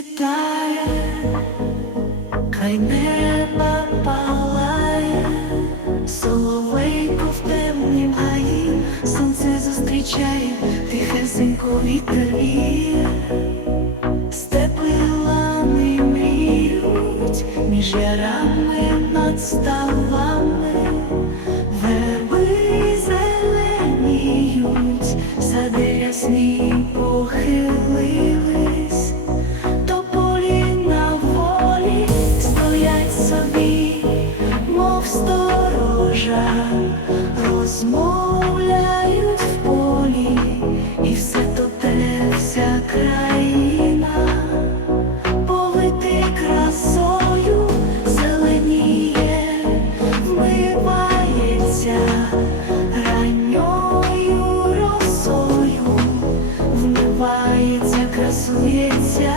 розцвітає, хай небо палає, соловейко в темнім гаї, сонце зустрічає, тихесенько вітер віє, степи лани мріють, між ярами над ставами. межах розмовляють в полі, і все то те вся країна, повити красою зеленіє, вмивається ранньою росою, вмивається, красується.